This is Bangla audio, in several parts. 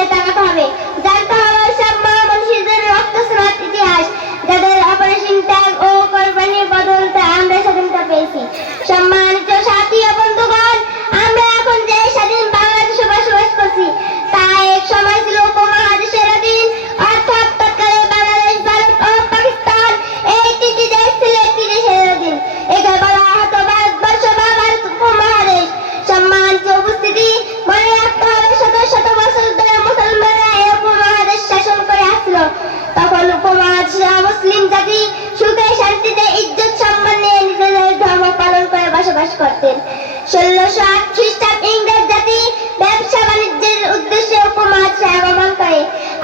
ফিরে তাকাতে হবে, জানতে হবে সব মহামনীষীদের রক্তস্রোত ইতিহাস, যাদের অপারেশন ত্যাগ ও কোরবানির বদৌলতে আমরা স্বাধীনতা পেয়েছি। সম্মানিত সাথী ও বন্ধুগণ, আমরা এখন যে স্বাধীন বাংলাদেশে বসবাস করছি তা এক সময় ছিল উপমহাদেশের অধীন, অর্থাৎ তৎকালীন বাংলাদেশ, ভারত ও পাকিস্তান এই তিনটি দেশ ছিল একটি দেশের অধীন। একে বলা হতো ভারতবর্ষ বা ভারত উপমহাদেশ। সম্মানিত উপস্থিতি, মনে রাখতে হবে শত শত বছর ধরে মুসলমানরা এই উপমহাদেশ শাসন করে আসছিল। তখন উপমহাদেশে মুসলিম জাতি সুখে শান্তিতে ইজ্জত সম্মান নিয়ে নিজেদের ধর্ম পালন করে বসবাস করতেন। 1608 খ্রিস্টাব্দে ইংরেজ জাতি ব্যবসা বাণিজ্যের উদ্দেশ্যে উপমহাদেশে আগমন করে।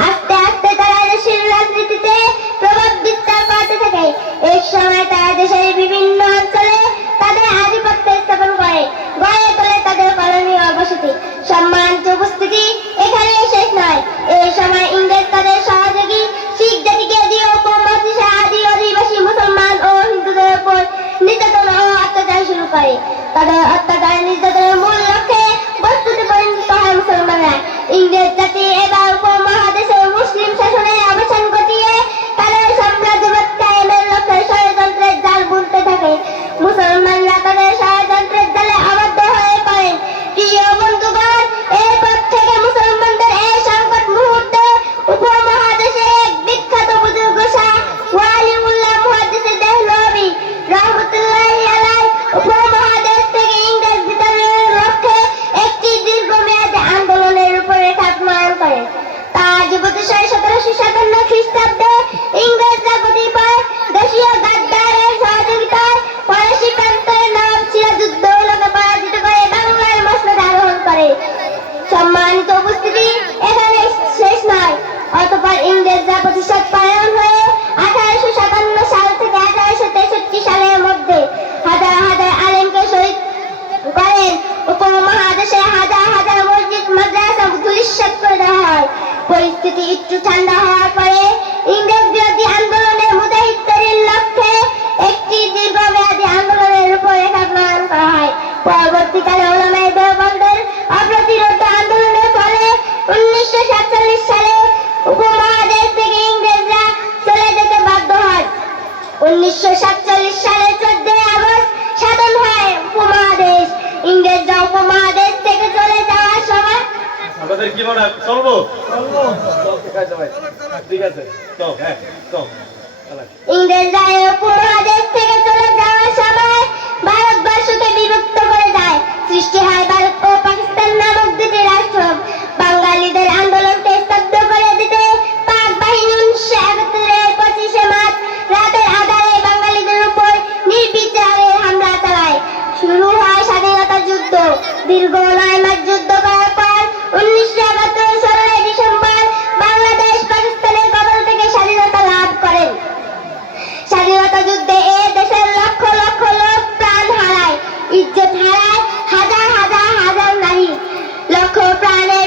আস্তে আস্তে তারা দেশের রাজনীতিতে প্রভাব বিস্তার করতে থাকে। এক সময় তারা দেশের বিভিন্ন অঞ্চলে তাদের আধিপত্য স্থাপন করে, গড়ে তোলে তাদের কলোনি ও বসতি। সম্মানিত উপস্থিতি, এখানেই শেষ নয়। এই সময় ইংরেজ তাদের সহযোগী শিখ জাতিকে দিয়ে উপমহাদেশে আদি অধিবাসী মুসলমান ও হিন্দুদের উপর নির্যাতন ও অত্যাচার শুরু করে। তাদের অত্যাচার নির্যাতনের মূল লক্ষ্যে বস্তুতে পরিণত হয় মুসলমানরা। ইংরেজ জাতি এবার উপমহাদেশে মুসলিম শাসনের অবসান ঘটিয়ে তাদের সাম্রাজ্যবাদ কায়েমের লক্ষ্যে ষড়যন্ত্রের জাল বুনতে থাকে। মুসলমানরা তাদের ষড়যন্ত্রের জালে আবদ্ধ হয়ে পড়েন। প্রিয় বন্ধুগণ, এরপর থেকে মুসলমানদের এই সংকট মুহূর্তে উপমহাদেশের এক বিখ্যাত বুজুর্গ শাহ ওয়ালিউল্লাহ মুহাদ্দিস দেহলভী রহমতুল্লাহি আলাইহি উপমহাদেশ থেকে ইংরেজ বিতাড়নের লক্ষ্যে একটি দীর্ঘমেয়াদী আন্দোলনের রূপরেখা প্রণয়ন করেন। তার জীবদ্দশায় 1757 খ্রিস্টাব্দে ইংরেজরা কতিপয় দেশীয় গাদ্দারের সহযোগিতায় ফরাসি প্রান্তরে নবাব সিরাজউদ্দৌলাকে পরাজিত করে বাংলার মসনদ আরোহণ করে। সম্মানিত উপস্থিতি, এখানে শেষ নয়। অতঃপর ইংরেজরা প্রতিশোধ পরায়ণ হয়ে 1857 সাল থেকে 1863 সালের মধ্যে হাজার হাজার আলেমকে শহীদ করেন। উপমহাদেশে হাজার হাজার মসজিদ মাদ্রাসা ধূলিসাৎ করে দেওয়া হয়। পরিস্থিতি একটু ঠান্ডা হওয়ার পরে ইংরেজ বিরোধী আন্দোলনের মুজাহিদ তৈরির লক্ষ্যে একটি দীর্ঘমেয়াদী আন্দোলনের রূপরেখা প্রণয়ন করা হয়। পরবর্তীকালে উলামায়ে দেওবন্দের অপ্রতিরোধ আন্দোলনের ফলে 1947 সালে উপমহাদেশ থেকে ইংরেজরা চলে যেতে বাধ্য হয়। 1947 সালের 14 আগস্ট স্বাধীন হয় উপমহাদেশ। ইংরেজরা উপমহাদেশ থেকে চলে যাওয়ার সময় আমাদের কি মনে চলবো ঠিক আছে চল হ্যাঁ চল ইংরেজরা উপমহাদেশ থেকে চলে যাওয়ার সময় ভারতবর্ষকে বিভক্ত করে দেয়। সৃষ্টি হয় ভারত ও পাকিস্তান নামক দুটি রাষ্ট্র। বাঙালিদের আন্দোলনকে স্তব্ধ করে দিতে পাক বাহিনী 1971 25 মার্চ রাতের আঁধারে বাঙালিদের উপর নির্বিচারে হামলা চালায়। শুরু হয় স্বাধীনতা যুদ্ধ। দীর্ঘ 9 মাস যুদ্ধ করার পর 1971 16 ডিসেম্বর বাংলাদেশ পাকিস্তানের কবল থেকে স্বাধীনতা লাভ করেন। স্বাধীনতা যুদ্ধে এ দেশের লক্ষ লক্ষ লোক প্রাণ হারায়, ইজ্জত হারায় হাজার হাজার হাজার নারী। লক্ষ প্রাণের